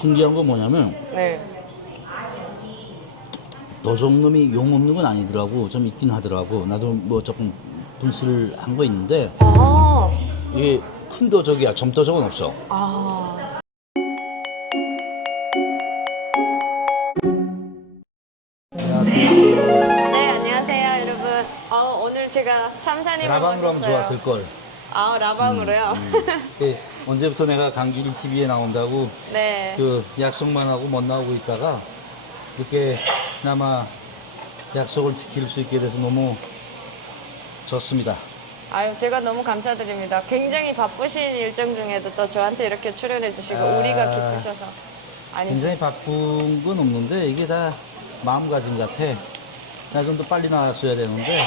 신기한 건 뭐냐면 네. 도적놈이 용 없는 건 아니더라고. 좀 있긴 하더라고. 나도 뭐 조금 분실을 한 거 있는데 아, 이게 큰 도적이야. 점도적은 없어. 아. 안녕하세요. 네, 안녕하세요, 여러분. 오늘 제가 참사님을 라방으로 하면 모셨어요. 좋았을 걸. 아, 라방으로요? 언제부터 내가 강길이 TV에 나온다고 네. 그 약속만 하고 못 나오고 있다가 이렇게 나마 약속을 지킬 수 있게 돼서 너무 좋습니다. 아유, 제가 너무 감사드립니다. 굉장히 바쁘신 일정 중에도 또 저한테 이렇게 출연해 주시고 우리가 기쁘셔서. 아니, 굉장히 바쁜 건 없는데 이게 다 마음가짐 같아. 나 좀 더 빨리 나왔어야 되는데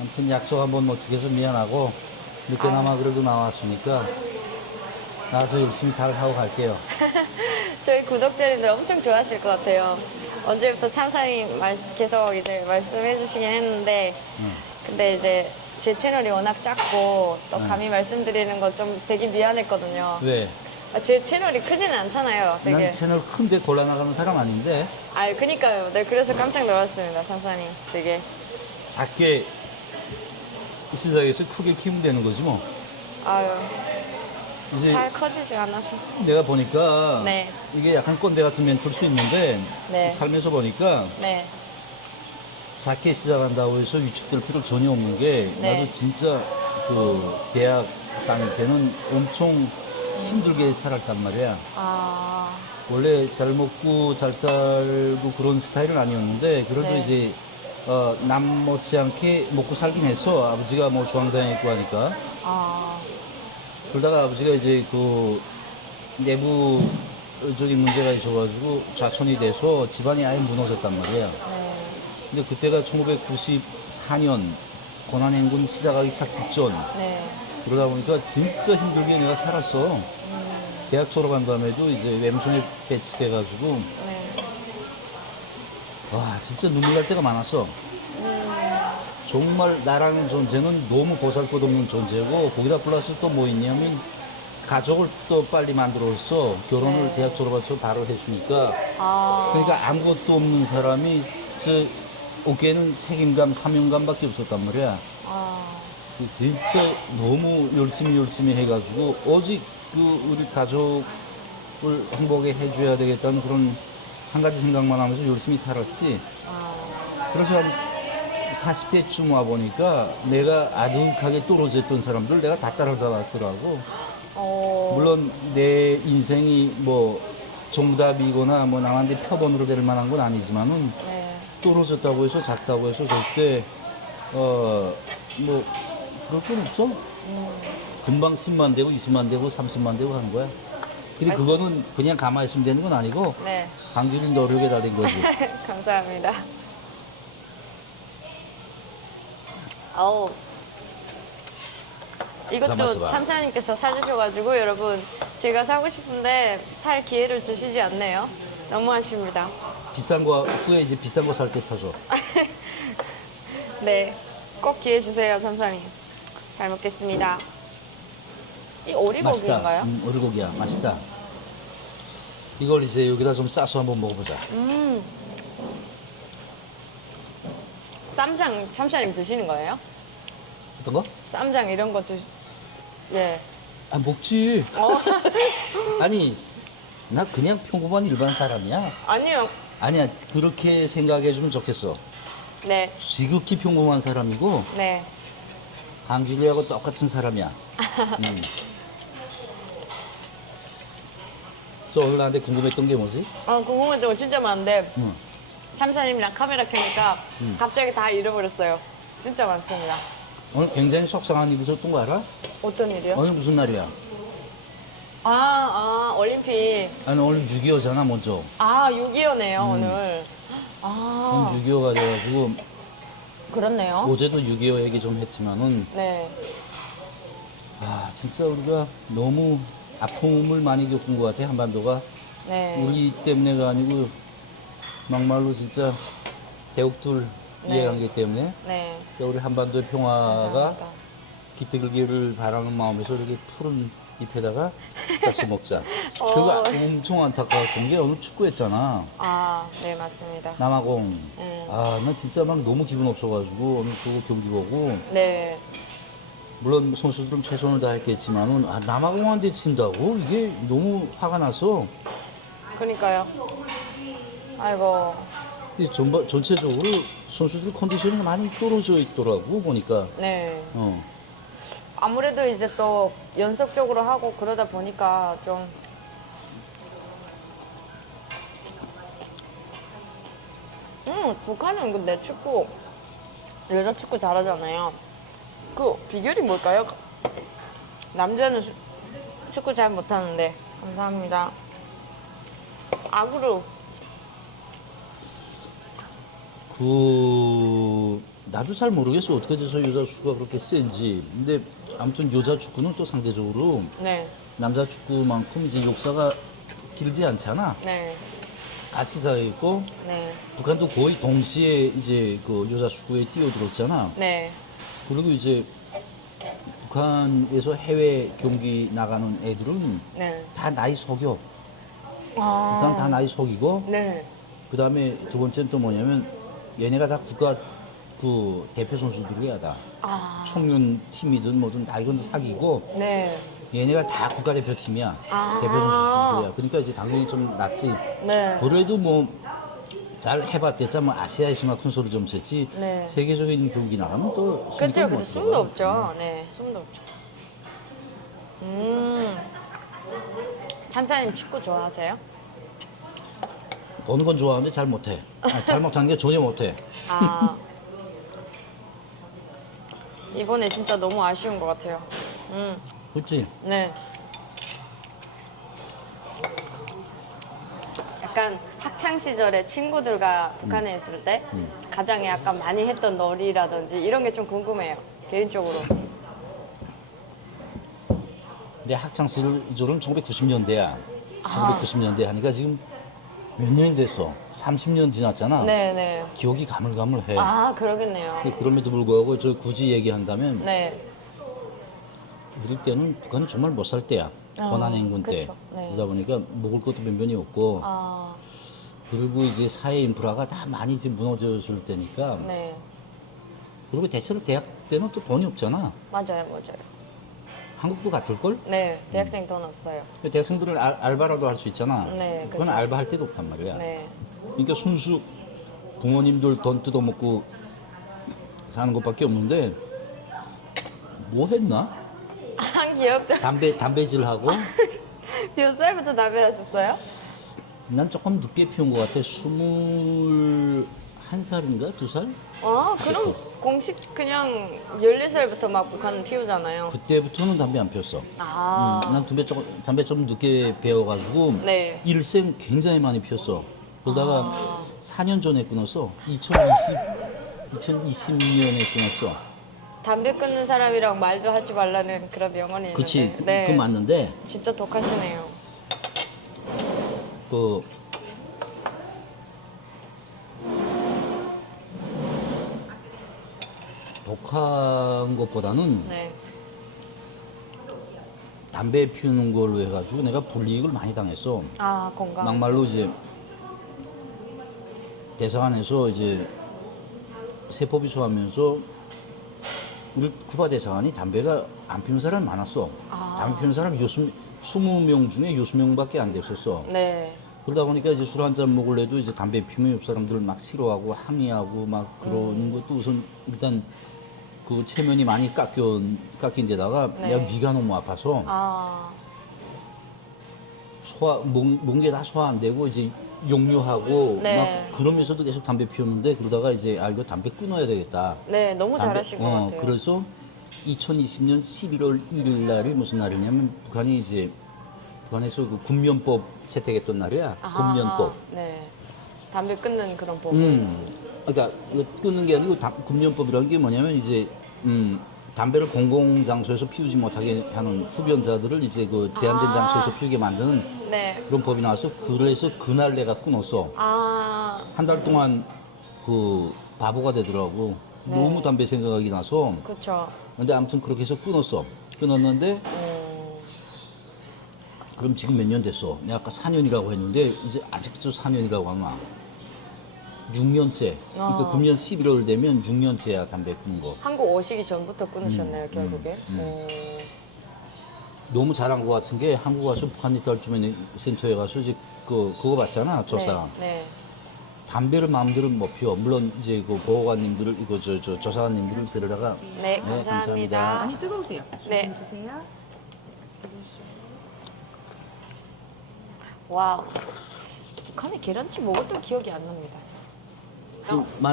아무튼 약속 한번 못 지켜서 미안하고 늦게나마 그래도 나왔으니까 나와서 열심히 잘 하고 갈게요. 저희 구독자님들 엄청 좋아하실 것 같아요. 언제부터 참사님 계속 이제 말씀해 주시긴 했는데, 근데 이제 제 채널이 워낙 작고 또 감히 말씀드리는 거 좀 되게 미안했거든요. 왜? 제 채널이 크지는 않잖아요. 되게. 난 채널 큰데 골라나가는 사람 아닌데 아, 그니까요. 네, 그래서 깜짝 놀랐습니다, 참사님. 되게. 작게 시작해서 크게 키우면 되는 거지 뭐. 아유, 이제 잘 커지지 않아서. 내가 보니까 네. 이게 약간 꼰대 같은 멘트일 수 있는데 네. 살면서 보니까 네. 작게 시작한다고 해서 위축될 필요 전혀 없는 게 네. 나도 진짜 그 대학 다닐 때는 엄청 힘들게 살았단 말이야. 아, 원래 잘 먹고 잘 살고 그런 스타일은 아니었는데 그래도 네. 이제 남 못지않게 먹고 살긴 했어. 아버지가 뭐 중앙당에 있고 하니까. 아, 그러다가 아버지가 이제 그 내부적인 문제가 있어가지고 좌천이 돼서 집안이 아예 무너졌단 말이야. 네. 근데 그때가 1994년 고난행군 시작하기 착 직전. 네. 그러다 보니까 진짜 힘들게 내가 살았어. 대학 졸업한 다음에도 이제 왼손에 배치돼가지고 네. 와 진짜 눈물 날 때가 많았어. 정말 나라는 존재는 너무 보잘것없는 존재고 거기다 플러스 또 뭐 있냐면 가족을 또 빨리 만들어서 결혼을 네. 대학 졸업해서 바로 했으니까 아, 그러니까 아무것도 없는 사람이 저 어깨에는 책임감, 사명감밖에 없었단 말이야. 아, 진짜 너무 열심히 해가지고 오직 그 우리 가족을 행복하게 해줘야 되겠다는 그런 한 가지 생각만 하면서 열심히 살았지. 아, 그래서 한 40대쯤 와 보니까 내가 아득하게 떨어졌던 사람들 내가 다 따라잡았더라고. 물론 내 인생이 뭐 정답이거나 뭐 남한테 표본으로 될 만한 건 아니지만은 네. 떨어졌다고 해서 작다고 해서 절대 뭐 그럴 건 없어. 금방 10만 되고 20만 되고 30만 되고 하는 거야. 근데 그거는 그냥 가만히 있으면 되는 건 아니고 네. 강진이 노력에 달린 거지. 감사합니다. 아우, 이것도 가만있어 봐. 참사님께서 사주셔가지고 여러분 제가 사고 싶은데 살 기회를 주시지 않네요. 너무 아쉽니다. 비싼 거 후에 이제 비싼 거 살 때 사줘. 네, 꼭 기회 주세요, 참사님. 잘 먹겠습니다. 이 오리고기인가요? 오리고기야. 맛있다. 이걸 이제 여기다 좀 싸서 한번 먹어보자. 쌈장 참사님 드시는 거예요? 어떤 거? 쌈장 이런 거 예. 아, 먹지. 아니, 나 그냥 평범한 일반 사람이야. 아니요. 아니야, 그렇게 생각해주면 좋겠어. 네, 지극히 평범한 사람이고, 네. 강준이하고 똑같은 사람이야. 그래서 오늘 나한테 궁금했던 게 뭐지? 궁금한 점 진짜 많은데 응. 참사님이랑 카메라 켜니까 갑자기 다 잃어버렸어요. 진짜 많습니다. 오늘 굉장히 속상한 일이 있었던 거 알아? 어떤 일이요? 오늘 무슨 날이야? 올림픽. 아니, 오늘 6.25잖아, 먼저. 6.25네요, 오늘. 오늘 6.25가 돼가지고, 그렇네요. 어제도 6.25 얘기 좀 했지만은, 네. 진짜 우리가 너무 아픔을 많이 겪은 것 같아, 한반도가. 네. 우리 때문에가 아니고, 막말로 진짜 대국들 네. 이해관계 때문에. 네. 우리 한반도의 평화가 감사합니다. 깃들기를 바라는 마음에서 이렇게 푸른 잎에다가 싸서 먹자. 그거 엄청 안타까웠던 게 오늘 축구했잖아. 아, 네, 맞습니다. 남아공. 네. 아, 나 진짜 막 너무 기분 없어가지고 오늘 그거 경기 보고 네. 물론 선수들은 최선을 다했겠지만은 아, 남아공한테 진다고 이게 너무 화가 나서 그러니까요. 아이고. 이 전체적으로 선수들 컨디션이 많이 떨어져 있더라고 보니까. 네. 어. 아무래도 이제 또 연속적으로 하고 그러다 보니까 좀 북한은 근데 축구 여자 축구 잘하잖아요. 그 비결이 뭘까요? 남자는 축구 잘 못하는데. 감사합니다. 악으로. 나도 잘 모르겠어 어떻게 돼서 여자 축구가 그렇게 센지. 근데 아무튼 여자 축구는 또 상대적으로 네. 남자 축구만큼 이제 역사가 길지 않잖아. 네. 같이 있고 네. 북한도 거의 동시에 이제 그 여자 축구에 뛰어들었잖아. 네. 그리고 이제 북한에서 해외 경기 나가는 애들은 네. 다 나이 속여. 아. 일단 다 나이 속이고 네. 그 다음에 두 번째는 또 뭐냐면 얘네가 다 국가 그 대표 선수들이야 다. 아. 청년 팀이든 뭐든 다 이건 사귀고 네. 얘네가 다 국가대표팀이야. 아. 대표 선수들이야. 그러니까 이제 당연히 좀 낫지. 네. 그래도 뭐 잘 해봤댔자 뭐 아시아에서나 큰 소리 좀 쳤지. 네. 세계적인 경기 나가면 또 그렇죠. 그죠. 숨도 없죠. 네, 숨도 없죠. 참사님 축구 좋아하세요? 보는 건 좋아하는데 잘 못해. 잘 못하는 게 전혀 못해. 아. 이번에 진짜 너무 아쉬운 것 같아요. 그렇지? 네. 약간 학창 시절에 친구들과 북한에 있을 때 가장 약간 많이 했던 놀이라든지 이런 게 좀 궁금해요. 개인적으로. 내 학창 시절은 1990년대야. 아. 1990년대 하니까 지금 몇 년이 됐어? 30년 지났잖아. 네네. 기억이 가물가물해. 아, 그러겠네요. 그럼에도 불구하고 저 굳이 얘기한다면 네. 우리 때는 북한은 정말 못 살 때야. 고난행군 때. 그쵸. 네. 그러다 보니까 먹을 것도 변변히 없고 아, 그리고 이제 사회 인프라가 다 많이 이제 무너졌을 때니까 네. 그리고 대체로 대학 때는 또 돈이 없잖아. 맞아요, 맞아요. 한국도 같을걸? 네, 대학생 돈 없어요. 대학생들은 알바라도 할 수 있잖아. 네, 그건 그쵸. 알바할 때도 없단 말이야. 네. 그러니까 순수 부모님들 돈 뜯어먹고 사는 것밖에 없는데 뭐 했나? 아, 귀엽다. 담배질하고 몇 살부터 담배 하셨어요? 난 조금 늦게 피운 것 같아. 21살인가? 2살? 아, 그럼 공식 그냥 14살부터 막 북한 피우잖아요. 그때부터는 담배 안 피웠어. 아, 난 담배 좀 늦게 배워가지고 네. 일생 굉장히 많이 피웠어. 그러다가 4년 전에 끊었어. 2020년에 끊었어. 담배 끊는 사람이랑 말도 하지 말라는 그런 명언이 있는데. 그치? 네. 그 맞는데 진짜 독하시네요. 그 독한 것보다는 네. 담배 피우는 걸로 해가지고 내가 불이익을 많이 당했어. 아, 건강. 막말로 이제 대사관에서 이제 세포비수하면서 우리 쿠바 대사관이 담배가 안 피우는 사람이 많았어. 아. 담배 피우는 사람이 20명 중에 6명밖에 안 됐었어. 네. 그러다 보니까 이제 술 한 잔 먹을래도 이제 담배 피우면 옆 사람들 막 싫어하고 항의하고 막 그러는 것도 우선 일단 그 체면이 많이 깎인 데다가 네. 내가 위가 너무 아파서 아, 먹은 게 다 소화 안 되고 이제 역류하고 네. 막 그러면서도 계속 담배 피우는데 그러다가 이제 이거 담배 끊어야 되겠다. 네, 너무 잘하신 것 같아요. 그래서 2020년 11월 1일 날이 무슨 날이냐면 북한에서 그 군면법 채택했던 날이야. 아하, 군면법. 네. 담배 끊는 그런 법. 그러니까 이거 끊는 게 아니고 군면법이라는 게 뭐냐면 이제 담배를 공공 장소에서 피우지 못하게 하는 흡연자들을 이제 그 제한된 아. 장소에서 피우게 만드는 네. 그런 법이 나와서 그래서 그날 내가 끊었어. 아, 한 달 동안 그 바보가 되더라고. 네. 너무 담배 생각이 나서. 그쵸. 근데 아무튼 그렇게 해서 끊었어. 끊었는데 그럼 지금 몇 년 됐어? 내가 아까 4년이라고 했는데 이제 아직도 4년이라고 하면 6년째. 그러니까 금년 11월 되면 6년째야 담배 끊는 거. 한국 오시기 전부터 끊으셨나요, 결국에? 너무 잘한 것 같은 게 한국 와서 북한 이탈 주민 센터에 가서 이제 그거 봤잖아 조사. 네. 담배를 마음대로 못 피워. 물론 이제 그 보호관님들을 이거 저 조사관님들을 데려다가 네, 감사합니다. 많이 뜨거우세요. 네. 조심 드세요. 와우. 북한에 계란찜 먹었던 기억이 안 납니다.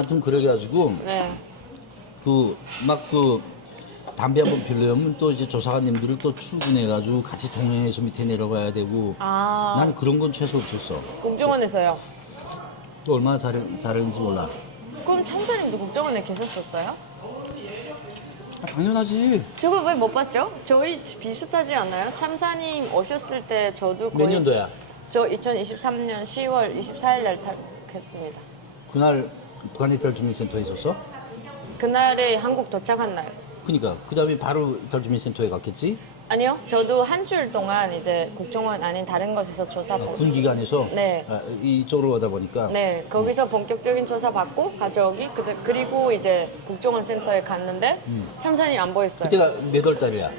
좀 그래가지고 네. 그 담배 한번 피우려면 또 이제 조사관님들을 또 출근해가지고 같이 동행해서 밑에 내려가야 되고. 아, 난 그런 건 최소 없었어. 국정원에서요. 또 얼마나 잘했는지 몰라. 그럼 참사님도 국정원에 계셨었어요? 아, 당연하지. 저거 왜 못 봤죠? 저희 비슷하지 않아요? 참사님 오셨을 때 저도 몇 거의 년도야? 저 2023년 10월 24일 날 탈했습니다. 그날 북한 이탈 주민센터에 있었어? 그날에 한국 도착한 날. 그니까 그 다음에 바로 이탈 주민센터에 갔겠지? 아니요, 저도 한 주 동안 이제 국정원 아닌 다른 곳에서 조사 받고. 군 기관에서 네. 이쪽으로 오다 보니까 네, 거기서 본격적인 조사 받고 가져오기. 그리고 이제 국정원 센터에 갔는데 참사님 안 보였어요. 그때가 몇 월 달이야?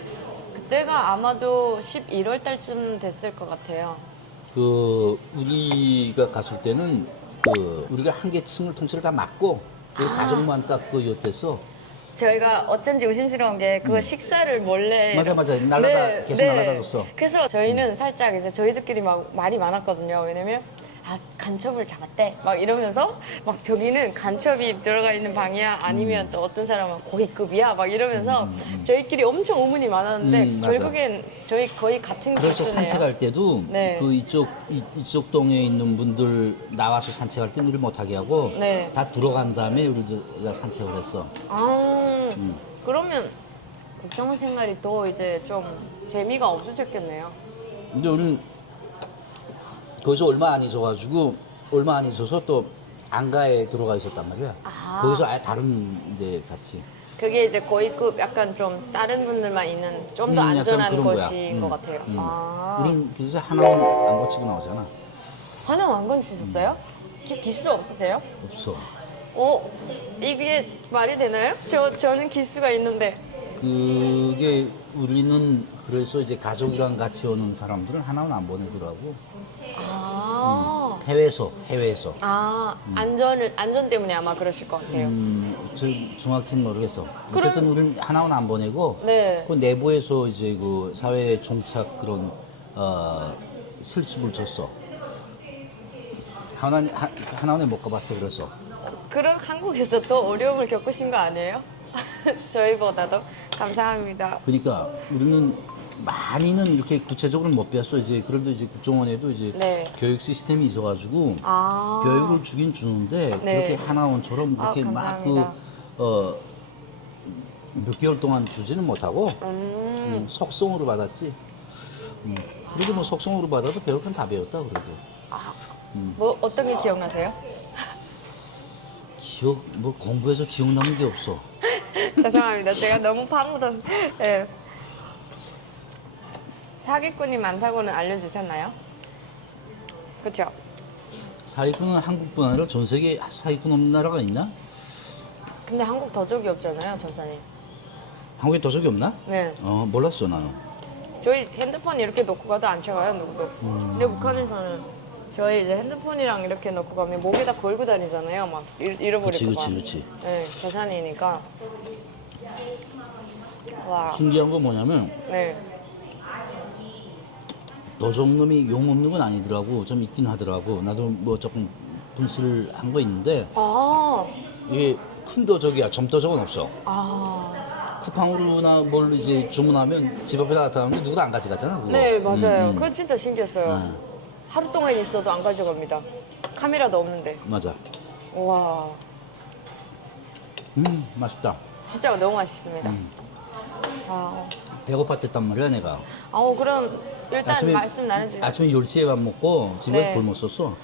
그때가 아마도 11월 달쯤 됐을 것 같아요. 우리가 갔을 때는 우리가 한 개 층을 통째로 다 막고 우리 가족만 딱 요때서 저희가 어쩐지 의심스러운 게 그거 식사를 몰래 맞아. 계속 날아다녔어. 그래서 저희는 살짝 이제 저희들끼리 막 말이 많았거든요. 왜냐면 간첩을 잡았대 막 이러면서 막 저기는 간첩이 들어가 있는 방이야 아니면 또 어떤 사람은 고위급이야 막 이러면서 저희끼리 엄청 의문이 많았는데 맞아. 결국엔 저희 거의 같은 그래서 기수네요. 산책할 때도 네. 그 이쪽 동에 있는 분들 나와서 산책할 때 우리를 못하게 하고 네. 다 들어간 다음에 우리가 산책을 했어. 그러면 국정원 생활이 더 이제 좀 재미가 없어졌겠네요. 근데 우리는 거기서 얼마 안 있어서 또 안가에 들어가 있었단 말이야. 거기서 아예 다른 데 같이. 그게 이제 고위급 약간 좀 다른 분들만 있는 좀 더 약간 안전한 그런 거야. 곳인 것 같아요. 우린 그래서 하나원 안 거치고 나오잖아. 하나 왕건 치셨어요? 기수 없으세요? 없어. 이게 말이 되나요? 저는 기수가 있는데. 그게 우리는 그래서 이제 가족이랑 같이 오는 사람들은 하나는 안 보내더라고. 해외에서. 안전 때문에 아마 그러실 것 같아요. 저 정확히는 모르겠어. 어쨌든 우리는 하나는 안 보내고 네. 그 내부에서 이제 그 사회 종착 그런 실습을 줬어. 하나원에 못 가봤어 그래서. 그럼 한국에서 더 어려움을 겪으신 거 아니에요? 저희보다도. 감사합니다. 그러니까 우리는 많이는 이렇게 구체적으로 못 배웠어. 이제 그래도 이제 국정원에도 이제 네. 교육 시스템이 있어가지고 아. 교육을 주긴 주는데 네. 그렇게 하나원처럼 그렇게 막 감사합니다. 몇 개월 동안 주지는 못하고 속성으로 받았지. 그래도 뭐 속성으로 받아도 배울 건 다 배웠다 그래도. 뭐 어떤 게 기억나세요? 공부해서 기억 남는 게 없어. 죄송합니다. 제가 너무 파묻어서. 네. 사기꾼이 많다고는 알려주셨나요? 그렇죠? 사기꾼은 한국뿐 아니라 전 세계에 사기꾼 없는 나라가 있나? 근데 한국 더적이 없잖아요, 전사님. 한국에 도적이 없나? 네. 몰랐어 나는. 저희 핸드폰 이렇게 놓고 가도 안 채워요, 누구도. 근데 북한에서는 저희 이제 핸드폰이랑 이렇게 놓고 가면 목에다 걸고 다니잖아요. 막 잃어버릴까 봐. 그치. 네, 재산이니까. 와. 신기한 건 뭐냐면 네. 도적놈이 용 없는 건 아니더라고. 좀 있긴 하더라고. 나도 뭐 조금 분실을 한 거 있는데 이게 큰 도적이야. 점도적은 없어. 쿠팡으로나 뭘 이제 주문하면 집 앞에 나타나면 누구도 안 가져가잖아. 그거. 네, 맞아요. 그거 진짜 신기했어요. 네. 하루 동안 있어도 안 가져갑니다. 카메라도 없는데. 맞아. 와, 맛있다. 진짜 너무 맛있습니다. 배고팠댔단 말이야 내가. 그럼 일단 말씀 나눠주세요. 아침에 10시에 밥 먹고 집에서 네. 굶었었어.